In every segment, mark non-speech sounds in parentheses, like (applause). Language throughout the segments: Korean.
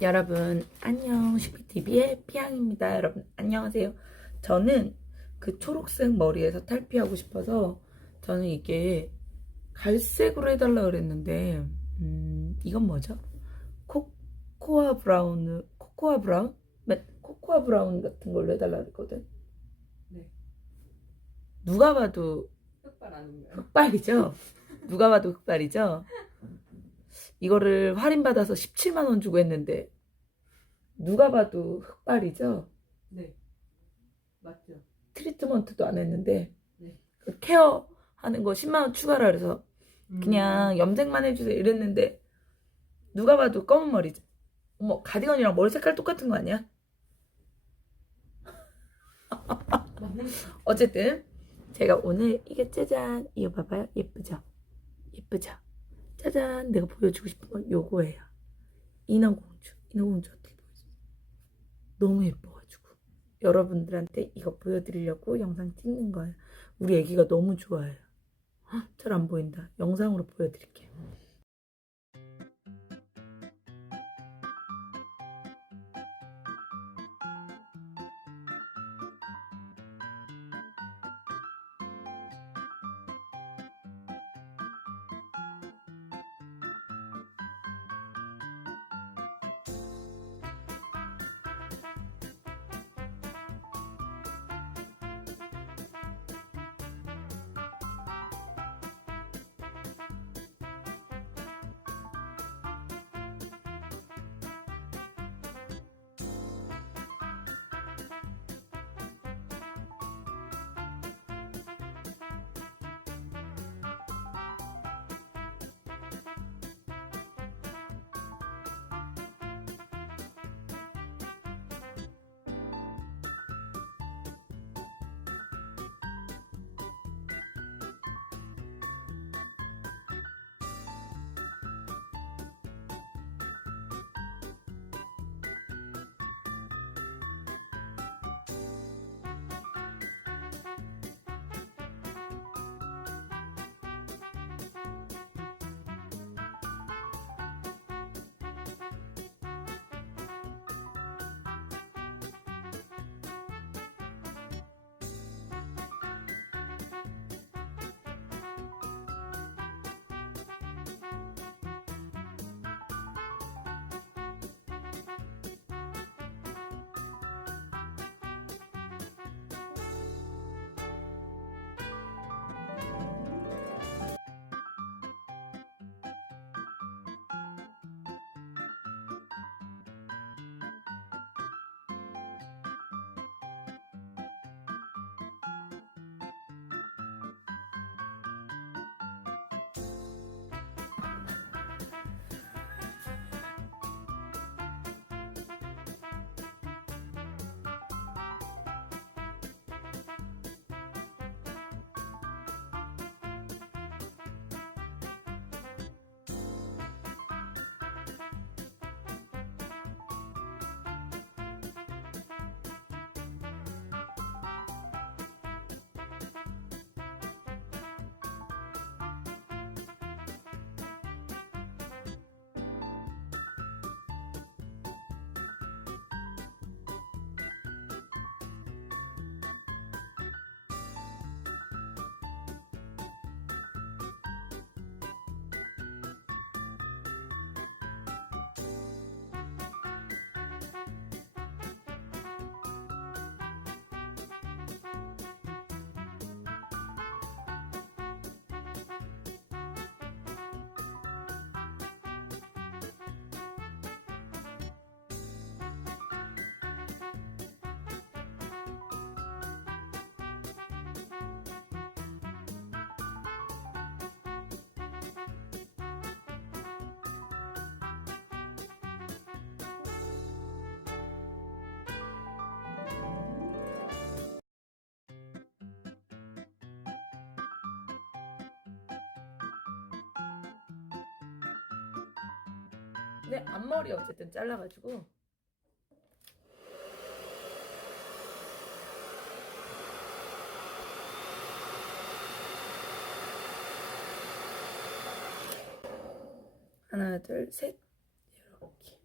여러분 안녕 슈피TV의 피앙입니다 여러분 안녕하세요 저는 그 초록색 머리에서 탈피하고 싶어서 저는 이게 갈색으로 해달라 그랬는데 음 이건 뭐죠? 코코아 브라운 코코아 브라운? 맞, 코코아 브라운 같은 걸로 해달라 그랬거든 네. 누가 봐도 흑발 아닌가요? 흑발이죠? 누가 봐도 흑발이죠? 이거를 할인받아서 17만원 주고 했는데, 누가 봐도 흑발이죠? 네. 맞죠. 트리트먼트도 안 했는데, 네. 그 케어 하는 거 10만원 추가라 그래서, 음. 그냥 염색만 해주세요 이랬는데, 누가 봐도 검은 머리죠? 어머, 가디건이랑 머리 색깔 똑같은 거 아니야? 어쨌든 제가 오늘 이게 짜잔 이거 봐봐요 예쁘죠 예쁘죠 짜잔 내가 보여주고 싶은 건 요거예요. 인어공주 인어공주 어떻게 보여줘 너무 예뻐가지고. 여러분들한테 이거 보여드리려고 영상 찍는 거예요. 우리 애기가 너무 좋아해요. 잘 안 보인다. 영상으로 보여드릴게요 내 앞머리 어쨌든 잘라가지고 하나 둘 셋 이렇게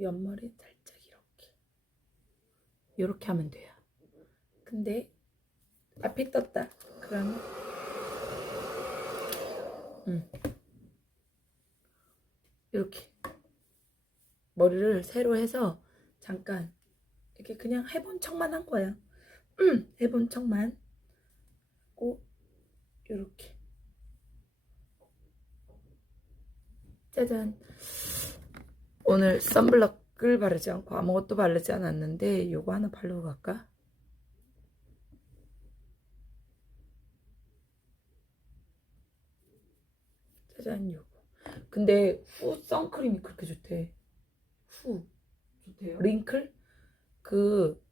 옆머리 살짝 이렇게 이렇게 하면 돼요. 근데 앞이 떴다. 그러면 음. 이렇게 머리를 새로 해서 잠깐 이렇게 그냥 해본 척만 한 거야. 음, 해본 척만 고 이렇게 짜잔 오늘 선블럭을 바르지 않고 아무것도 바르지 않았는데 요거 하나 바르고 갈까? 짜잔 요거 근데 후 선크림이 그렇게 좋대 후 좋대요. 링클 그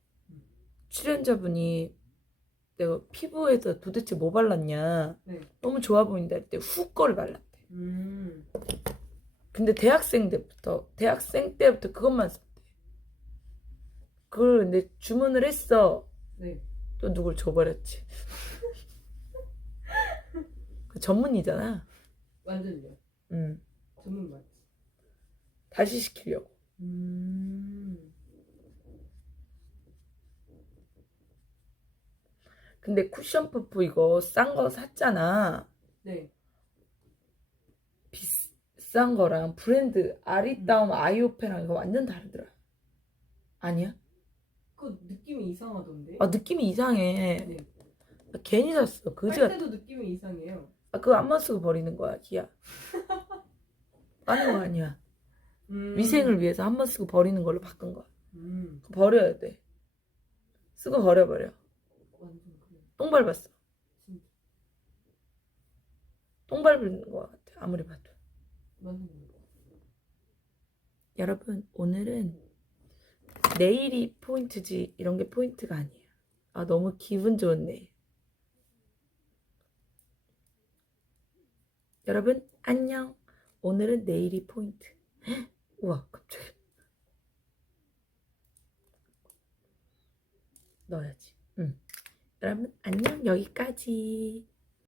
출연자분이 내가 피부에서 도대체 뭐 발랐냐 네. 너무 좋아 보인다 할 때 후 거를 발랐대 음. 근데 대학생 때부터 대학생 때부터 그것만 썼대 그걸 근데 주문을 했어 네. 또 누굴 줘버렸지 (laughs) 그 전문이잖아 완전요. 음 맞지. 다시 시키려고 음. 근데 쿠션 퍼프 이거 싼 거 샀잖아 네. 비싼 거랑 브랜드 아리따움 아이오페랑 이거 완전 다르더라. 아니야? 그 느낌이 이상하던데. 아 느낌이 이상해. 네. 나 괜히 샀어. 그지 할 같아. 때도 느낌이 이상해요. 아 그거 안만 쓰고 버리는 거야, 기야. (laughs) 아는 거 아니야. 음. 위생을 위해서 한 번 쓰고 버리는 걸로 바꾼 거야. 음. 버려야 돼. 쓰고 버려버려. 똥 밟았어. 똥 밟는 거 같아. 아무리 봐도. 여러분 오늘은 내일이 포인트지 이런 게 포인트가 아니에요. 아 너무 기분 좋은 내일. 여러분 안녕. 오늘은 내일이 포인트. 헉, (gasps) 우와 깜짝이야. 넣어야지. 응. 여러분 안녕 여기까지.